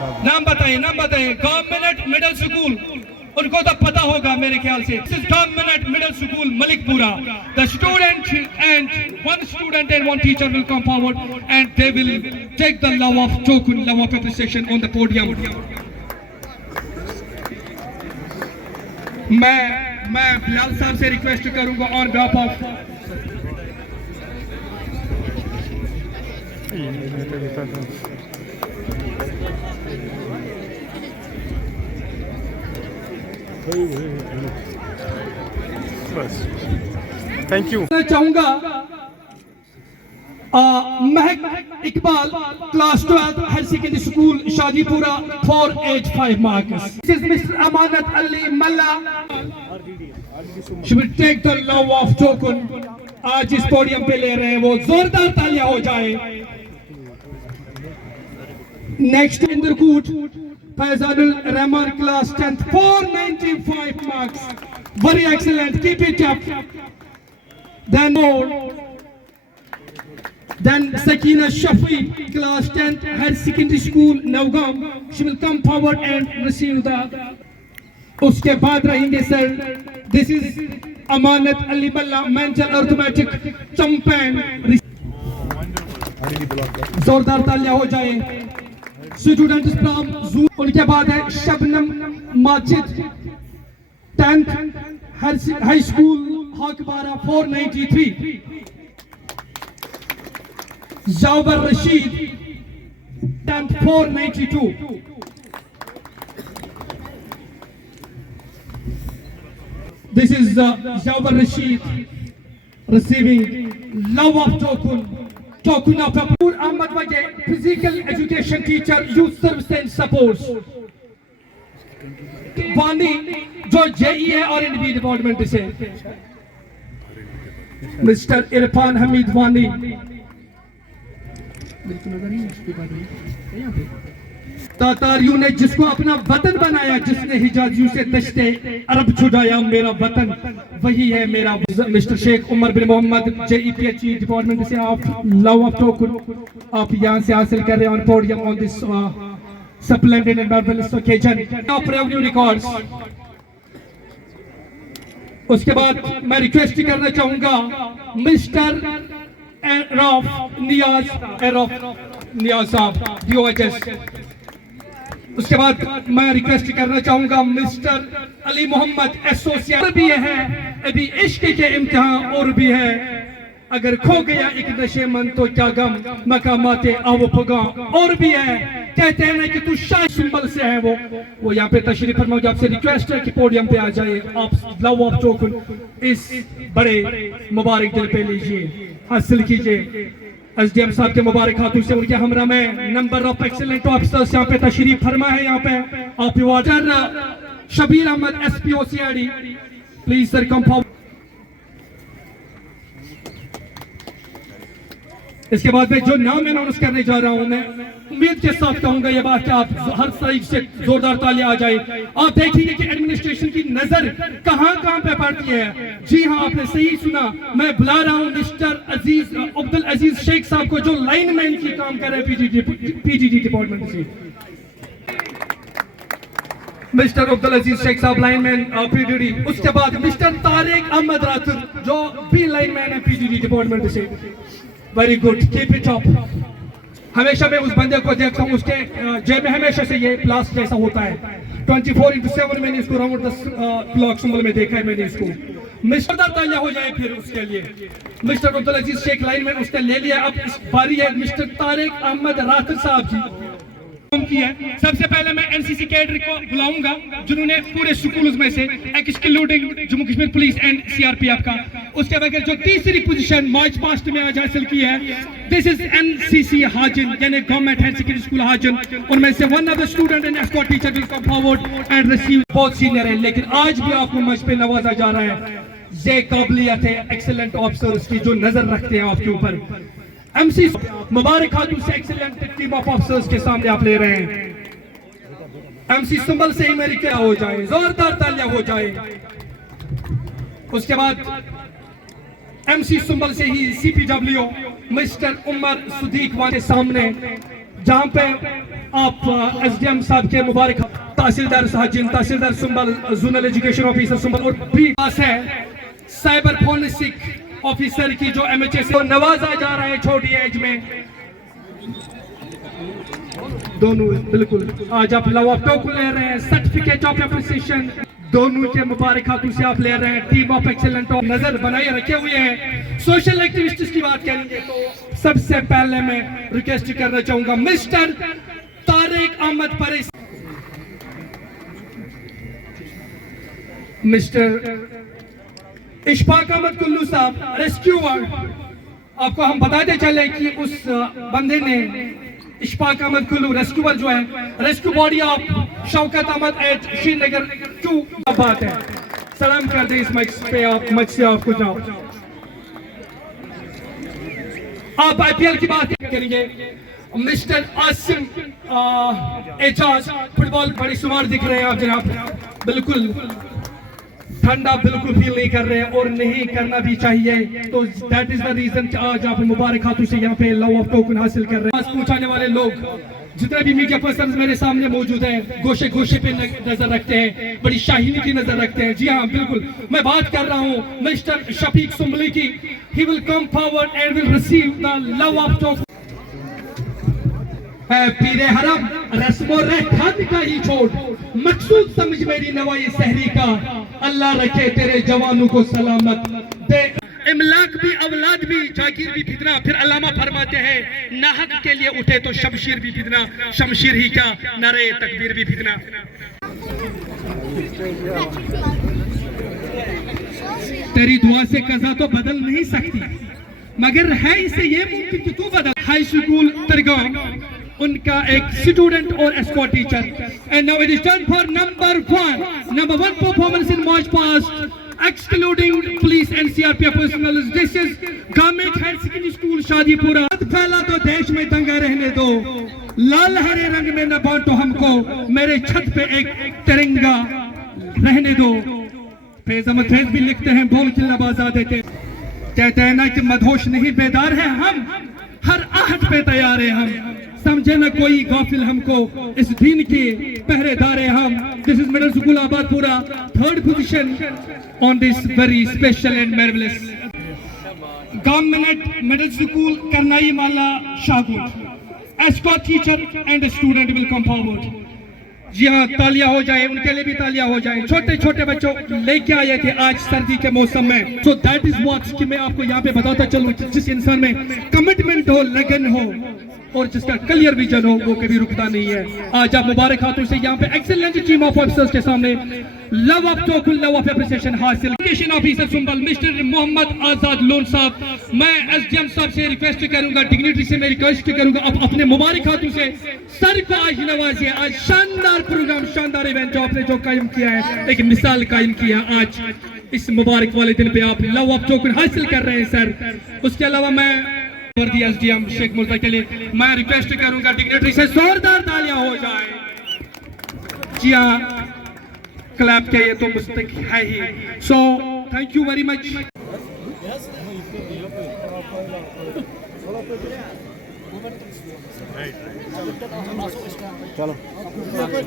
नाम बताइए, नाम बताइए। गवर्नमेंट मिडिल स्कूल, उनको तो पता होगा मेरे ख्याल से। This is government middle school Malikpura. The student and one student and one teacher will come forward and they will take the love of token, love of appreciation on the podium. मैं बिलाल साहब से रिक्वेस्ट करूंगा on behalf of बस thank you. मैं चाहूंगा Mehak Iqbal, class 12 higher secondary school Shajipura, 4 age 5 marks. This is Mr. Amanat Ali Malla. She will take the love of token. आज इस podium पे ले रहे हैं वो, जोरदार तालियां हो जाए। Next Indrakut Faizanul Rehman, class 10th, 495 marks. Very excellent, keep it up. Then Sakina Shafi, class 10th, Higher Secondary School, Navgam. She will come forward and receive the. उसके बाद रहेंगे sir, this is Amanat Ali Malla, mental arithmetic चंपैन। जोरदार तालियां हो जाए। Students from जू। उनके बाद है Shabnam Majid, 10th high school Hakbara, 493। Jawbar Rashid, 10th, 492. This is Jawbar Rashid receiving love of token of Ahmad Wage, physical education teacher, youth service and support. वानी जो JE है और NB डिपार्टमेंट से, मिस्टर इरफान हमीद वानी। तातार यूनिट जिसको अपना वतन बनाया, जिसने हिजाजियों से दश्ते अरब छुड़ाया, मेरा वतन वही है मेरा। मिस्टर शेख उमर बिन मोहम्मद, JE PhD डिपार्टमेंट से आप लव ऑफ टोकन आप यहां से हासिल कर रहे हैं on podium on this splendid and marvelous occasion of revenue records. उसके बाद मैं रिक्वेस्ट करना चाहूंगा मिस्टर नियाज साहब, DOHS। उसके बाद मैं रिक्वेस्ट करना चाहूंगा मिस्टर अली मोहम्मद, एसोसिएट भी है, अभी इश्क के इम्तिहान और भी है, अगर खो गया एक नशे मन तो क्या गम, मकामाते आओ फगा और भी है, कहते हैं ना कि तू शायद सिंबल से है वो यहाँ पे तशरीफ फरमा। आपसे रिक्वेस्ट है कि पोडियम पे आ जाइए, आप लव ऑफ टोकन इस बड़े मुबारक दिन पे लीजिए, हासिल कीजिए। SDM साहब के मुबारक हाथों से उनके हमरा में नंबर ऑफ एक्सीलेंट ऑफिसर्स यहाँ पे तशरीफ फरमा है। यहाँ पे आप वाटर Shabir Ahmad SPO CID, please sir come forward. इसके बाद में जो नाम मैं अनाउंस करने जा रहा हूं, मैं उम्मीद के साथ कहूंगा ये बात कि आप हर साइड से जोरदार तालियां आ जाए। आप देखिए कि एडमिनिस्ट्रेशन की नजर कहां कहां पे पड़ती है। जी हां, आपने सही सुना, मैं बुला रहा हूं मिस्टर अब्दुल अजीज शेख साहब को, जो लाइनमैन की काम कर रहे हैं PGD डिपार्टमेंट से। मिस्टर अब्दुल अजीज शेख साहब, लाइनमैन PGD। उसके बाद मिस्टर तारिक अहमद रातुर, जो भी लाइनमैन है PGD डिपार्टमेंट से। Very good, keep it up. हमेशा मैं उस बंदे को देखता हूँ, उसके जेब में हमेशा से ये प्लास जैसा होता है, 24/7 मैंने इसको राउंड द क्लॉक सिंबल में देखा है मैंने इसको। मिस्टर तालियां हो जाए फिर उसके लिए। मिस्टर अब्दुल अजीज शेख लाइनमैन उसने ले लिया। अब इस बारी है मिस्टर तारिक अहमद रातुर साहब जी की है। सबसे पहले मैं NCC कैडर को बुलाऊंगा, जिन्होंने पूरे स्कूल में से excluding Jammu Kashmir police and CRPF का, उसके बगैर जो तीसरी पोजीशन मार्च पास्ट में आज हासिल की है, दिस इज NCC हाजिन, यानी government higher secondary school Hajin. उनमें से one of the student and escort teacher will come forward and receive. बहुत सीनियर है, लेकिन आज भी आपको मंच पे नवाजा जा रहा है। ये काबिलियत है एक्सीलेंट ऑफिसर्स की, जो नजर रखते हैं आपके ऊपर। MC मुबारक हाथों से एक्सीलेंट टीम ऑफ ऑफिसर्स के सामने आप ले रहे हैं। MC सिंबल से ही मेरी क्या हो जाए, जोरदार तालियां हो जाए। उसके बाद MC सिंबल से ही CPW मिस्टर उमर सुदीक वाले सामने जहाँ पे आप SDM साहब के मुबारक, तहसीलदार साजिन, तहसीलदार संबल, जोनल एजुकेशन ऑफिसर संबल और भी पास है साइबर फोरेंसिक ऑफिसर की जो MHS को नवाजा जा रहा है छोटी एज में। दोनों बिल्कुल आज आप लैपटॉप ले रहे हैं, सर्टिफिकेट ऑफ एप्रिसिएशन दोनों के मुबारक हाथों से आप ले रहे हैं। टीम ऑफ एक्सीलेंट और नजर बनाए रखे हुए हैं। सोशल एक्टिविस्ट की बात करेंगे तो सबसे पहले मैं रिक्वेस्ट करना चाहूंगा मिस्टर तारिक अहमद परेश, मिस्टर इशफाक अहमद कुल्लू साहब रेस्क्यूअर। आपको हम बताते चले कि उस बंदे ने इशफाक अहमद कुल्लू रेस्क्यूअर जो है, rescue body of Shaukat Ahmad at Srinagar 2 बात है। सलाम कर दे इस माइक पे, आप मच से आपको जाओ। आप IPL की बात करेंगे मिस्टर आसिम एजाज, फुटबॉल बड़ी शुमार दिख रहे हैं आप जनाब, बिल्कुल ठंडा बिल्कुल फील नहीं कर रहे हैं और नहीं करना भी चाहिए। तो दैट इज द रीजन आज आप मुबारक हाथों से यहाँ पे लव ऑफ टोकन हासिल कर रहे हैं। आज पहुंचाने वाले लोग जितने भी मीडिया पर्सन मेरे सामने मौजूद हैं, गोशे गोशे पे नजर रखते हैं, बड़ी शाहीनी की नजर रखते हैं। जी हाँ बिल्कुल, मैं बात कर रहा हूँ मिस्टर शफीक सुम्बली की। He will come forward and will receive the love of token. पीरे हरम रस्मो रहखान का ही छोड़, मकसूद समझ मेरी नवाई सहरी का, अल्लाह रखे तेरे जवानों को सलामत दे। इमलाक भी औलाद भी जागीर भी फितना, फिर अल्लामा फरमाते हैं नाहक के लिए उठे तो शमशीर भी फितना, शमशीर ही क्या नारे तकबीर भी फितना। तेरी दुआ से कज़ा तो बदल नहीं सकती, मगर है इसे ये मुमकिन कि तू बदल। हाई स्कूल तरगाम उनका एक स्टूडेंट और escort teacher. And now it is time for number 1 performance in March past excluding police and CRPF personnel. This is government higher secondary school Shadipura. फैला तो देश में दंगा रहने दो, लाल हरे रंग में न बांटो हमको, मेरे छत पे एक तिरंगा रहने दो। फैज अहमद फैज भी लिखते हैं, बोल किल्ला बाजा देते, कहते हैं ना कि मदहोश नहीं बेदार है हम, हर आहट पे तैयार है हम, समझे ना कोई गाफिल हमको, इस दीन के पहरेदार है हम। This is middle school Abadpura, 3rd position on this very special and marvellous. Government middle school Karnai Mala Shahgul, escort teacher and student will come forward. जी हाँ, तालियां हो जाए, उनके लिए भी तालियां हो जाए। छोटे छोटे बच्चों लेके आए थे आज सर्दी के मौसम में। सो दैट इज व्हाट कि मैं आपको यहाँ पे बताता चलूं, जिस इंसान में कमिटमेंट हो, लगन हो और जिसका क्लियर विजन हो, वो कभी रुकता नहीं है। आज आप मुबारक हाथों से यहाँ पे एक्सीलेंट टीम ऑफ ऑफिसर्स के सामने love of token, love of appreciation हासिल। एजुकेशन ऑफिसर संबल मिस्टर मोहम्मद आजाद लोन साहब, मैं SDM साहब से रिक्वेस्ट करूंगा, डिग्निटरी से मैं रिक्वेस्ट करूंगा, आप अपने मुबारक हाथों से सर को आज नवाजिए। आज शानदार प्रोग्राम, शानदार इवेंट जो आपने जो कायम किया है, एक मिसाल कायम किया आज इस मुबारक वाले दिन पे आप लव ऑफ टोकन हासिल कर रहे हैं सर। उसके अलावा मैं SDM शेख मुर्तजा के लिए मैं रिक्वेस्ट करूंगा डिग्निटरी से जोरदार तालियां हो जाए। जी हाँ, क्लैप के ये तो मुस्तक है ही। So thank you very much. चलो हमारे